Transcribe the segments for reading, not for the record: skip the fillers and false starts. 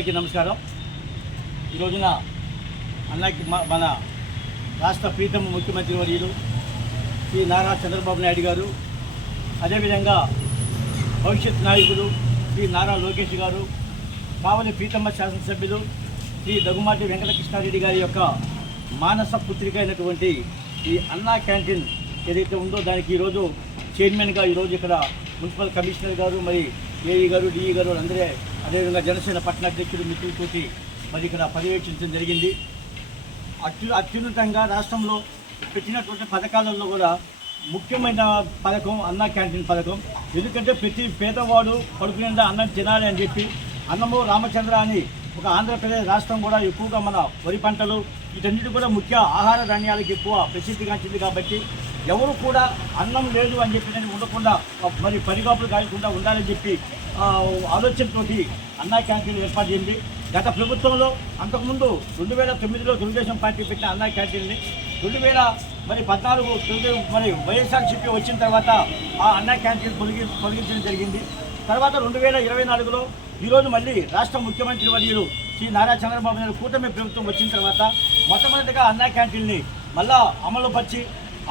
అందరికీ నమస్కారం. ఈ రోజున అన్నకి మన రాష్ట్ర ప్రీతమ ముఖ్యమంత్రి వర్యులు శ్రీ నారా చంద్రబాబు నాయుడు గారు, అదేవిధంగా భవిష్యత్ నాయకులు శ్రీ నారా లోకేష్ గారు, కావలి ప్రీతమ శాసనసభ్యులు శ్రీ దగ్గుమాటి వెంకటకృష్ణారెడ్డి గారి యొక్క మానస పుత్రిక అయినటువంటి ఈ అన్నా క్యాంటీన్ ఏదైతే ఉందో దానికి ఈరోజు చైర్మన్గా ఈరోజు ఇక్కడ మున్సిపల్ కమిషనర్ గారు, మరి ఏఈ గారు, డిఈ గారు అందరే, అదేవిధంగా జనసేన పట్టణ అధ్యక్షుడు మిత్రులతోటి మరి ఇక్కడ పర్యవేక్షించడం జరిగింది. అత్యున్నతంగా రాష్ట్రంలో పెట్టినటువంటి పథకాలలో కూడా ముఖ్యమైన పథకం అన్నా క్యాంటీన్ పథకం. ఎందుకంటే ప్రతి పేదవాడు కడుపు నిండా అన్నం తినాలి అని చెప్పి అన్నము రామచంద్ర అని ఒక ఆంధ్రప్రదేశ్ రాష్ట్రం కూడా ఎక్కువగా మన వరి పంటలు వీటన్నిటి కూడా ముఖ్య ఆహార ధాన్యాలకు ఎక్కువ ప్రసిద్ధిగాంచింది. కాబట్టి ఎవరు కూడా అన్నం లేదు అని చెప్పి ఉండకుండా మరి పరిగాపులు కాయకుండా ఉండాలని చెప్పి ఆలోచనతోటి అన్నా క్యాంటీన్ ఏర్పాటు చేయండి. గత ప్రభుత్వంలో అంతకుముందు 2009లో తెలుగుదేశం పార్టీ పెట్టిన అన్నా క్యాంటీన్ని 2014 మరి వైఎస్ఆర్సీపీ వచ్చిన తర్వాత ఆ అన్నా క్యాంటీన్ తొలగించడం జరిగింది. తర్వాత 2024లో ఈరోజు మళ్ళీ రాష్ట్ర ముఖ్యమంత్రి వర్యులు శ్రీ నారా చంద్రబాబు నాయుడు కూటమి ప్రభుత్వం వచ్చిన తర్వాత మొట్టమొదటిగా అన్నా క్యాంటీన్ని మళ్ళా అమలు పరిచి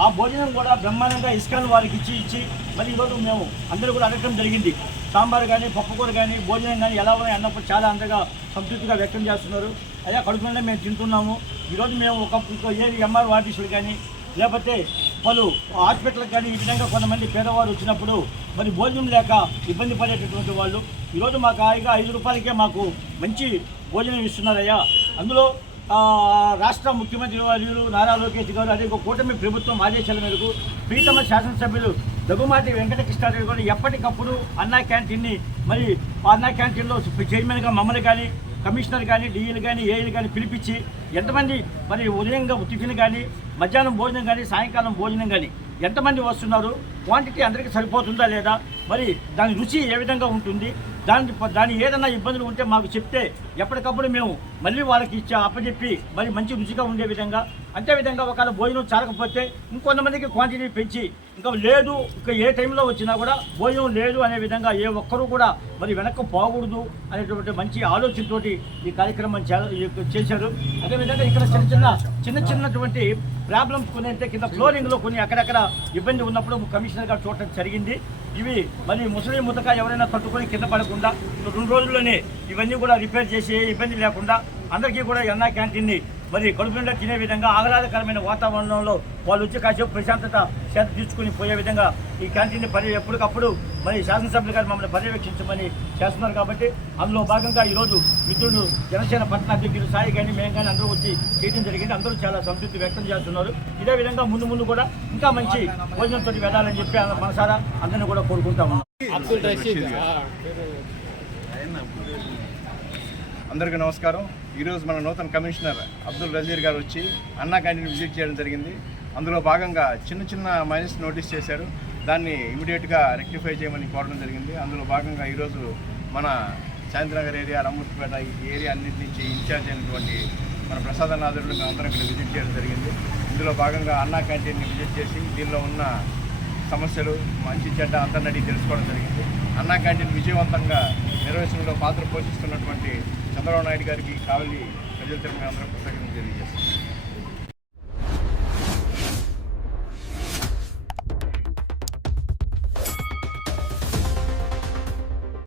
ఆ భోజనం కూడా బ్రహ్మాండంగా ఇసుకను వారికి ఇచ్చి మరి ఈరోజు మేము అందరూ కూడా అడగడం జరిగింది. సాంబార్ కానీ పప్పుకూర కానీ భోజనం కానీ ఎలా ఉన్నాయి అన్నప్పుడు చాలా అందరిగా సంతృప్తిగా వ్యక్తం చేస్తున్నారు. అయ్యా కడుపు నిండా మేము తింటున్నాము. ఈరోజు మేము ఒక ఏది ఎంఆర్ ఆర్టీసీలు కానీ లేకపోతే పలు హాస్పిటల్కి కానీ ఈ విధంగా కొంతమంది పేదవారు వచ్చినప్పుడు మరి భోజనం లేక ఇబ్బంది పడేటటువంటి వాళ్ళు ఈరోజు మాకు హాయిగా 5 రూపాయలకే మాకు మంచి భోజనం ఇస్తున్నారయ్యా. అందులో రాష్ట్ర ముఖ్యమంత్రి వర్యులు నారా లోకేష్ గారు, అదే కూటమి ప్రభుత్వం ఆదేశాల మేరకు ప్రీతమ శాసనసభ్యులు దగ్గుమాటి వెంకటకృష్ణారెడ్డి గారు ఎప్పటికప్పుడు అన్నా క్యాంటీన్ని మరి అన్నా క్యాంటీన్లో చైర్మన్గా మమ్మల్ని కానీ కమిషనర్ కానీ డిఈలు కానీ ఏఈలు కానీ పిలిపించి ఎంతమంది మరి ఉదయంగా టిఫిన్ కానీ మధ్యాహ్నం భోజనం కానీ సాయంకాలం భోజనం కానీ ఎంతమంది వస్తున్నారు, క్వాంటిటీ అందరికీ సరిపోతుందా లేదా, మరి దాని రుచి ఏ విధంగా ఉంటుంది, దాని ఏదైనా ఇబ్బందులు ఉంటే మాకు చెప్తే ఎప్పటికప్పుడు మేము మళ్ళీ వాళ్ళకి అప్పచెప్పి మరి మంచి రుచిగా ఉండే విధంగా, అంతేవిధంగా ఒకవేళ భోజనం చాలకపోతే ఇంకొంతమందికి క్వాంటిటీ పెంచి ఇంకా లేదు ఇంకా ఏ టైంలో వచ్చినా కూడా భోజనం లేదు అనే విధంగా ఏ ఒక్కరూ కూడా మరి వెనక్కి పోకూడదు అనేటువంటి మంచి ఆలోచనతోటి ఈ కార్యక్రమం చేశారు. అదేవిధంగా ఇక్కడ చిన్నటువంటి ప్రాబ్లమ్స్ కొన్ని అంటే కింద ఫ్లోరింగ్లో కొన్ని అక్కడక్కడ ఇబ్బంది ఉన్నప్పుడు కమిషనర్ గారు చూడటం జరిగింది. ఇవి మరి ముసలి ముతక ఎవరైనా తట్టుకొని కింద పడకుండా 2 రోజుల్లోనే ఇవన్నీ కూడా రిపేర్ చేసి ఇబ్బంది లేకుండా అందరికీ కూడా అన్నా క్యాంటీన్ని మరి కడుపు నిండా తినే విధంగా ఆహ్లాదకరమైన వాతావరణంలో వాళ్ళు వచ్చి కాసేపు ప్రశాంతత తీసుకుని పోయే విధంగా ఈ క్యాంటీన్ని ఎప్పటికప్పుడు మరి శాసనసభ్యులు గారు మమ్మల్ని పర్యవేక్షించమని చేస్తున్నారు. కాబట్టి అందులో భాగంగా ఈరోజు మిత్రులు జనసేన పట్టణ అధ్యక్షులు సాయి కానీ మేము కానీ అందరూ వచ్చి చేయడం జరిగింది. అందరూ చాలా సంతృప్తి వ్యక్తం చేస్తున్నారు. ఇదే విధంగా ముందు కూడా ఇంకా మంచి భోజనంతో వెళ్ళాలని చెప్పి మనసారా అందరినీ కూడా కోరుకుంటాము. అందరికీ నమస్కారం. ఈరోజు మన నూతన కమిషనర్ అబ్దుల్ రజీర్ గారు వచ్చి అన్నా క్యాంటీన్ విజిట్ చేయడం జరిగింది. అందులో భాగంగా చిన్న మైనస్ నోటీస్ చేశారు. దాన్ని ఇమీడియట్గా రెక్టిఫై చేయమని కోరడం జరిగింది. అందులో భాగంగా ఈరోజు మన శాంతినగర్ ఏరియా, రమ్మూర్తిపేట ఈ ఏరియా అన్నింటి నుంచి ఇన్ఛార్జ్ అయినటువంటి మన ప్రసాద్ నాథుడు అందరం ఇక్కడ విజిట్ చేయడం జరిగింది. ఇందులో భాగంగా అన్నా క్యాంటీన్ని విజిట్ చేసి దీనిలో ఉన్న సమస్యలు మంచి చెడ్డ అందరినీ తెలుసుకోవడం జరిగింది. అన్నా క్యాంటీన్ విజయవంతంగా నిర్వహించడంలో పాత్ర పోషిస్తున్నటువంటి చంద్రబాబు నాయుడు గారికి కావలి ప్రజల తరపున అందరం కృతజ్ఞతలు తెలియజేస్తాం.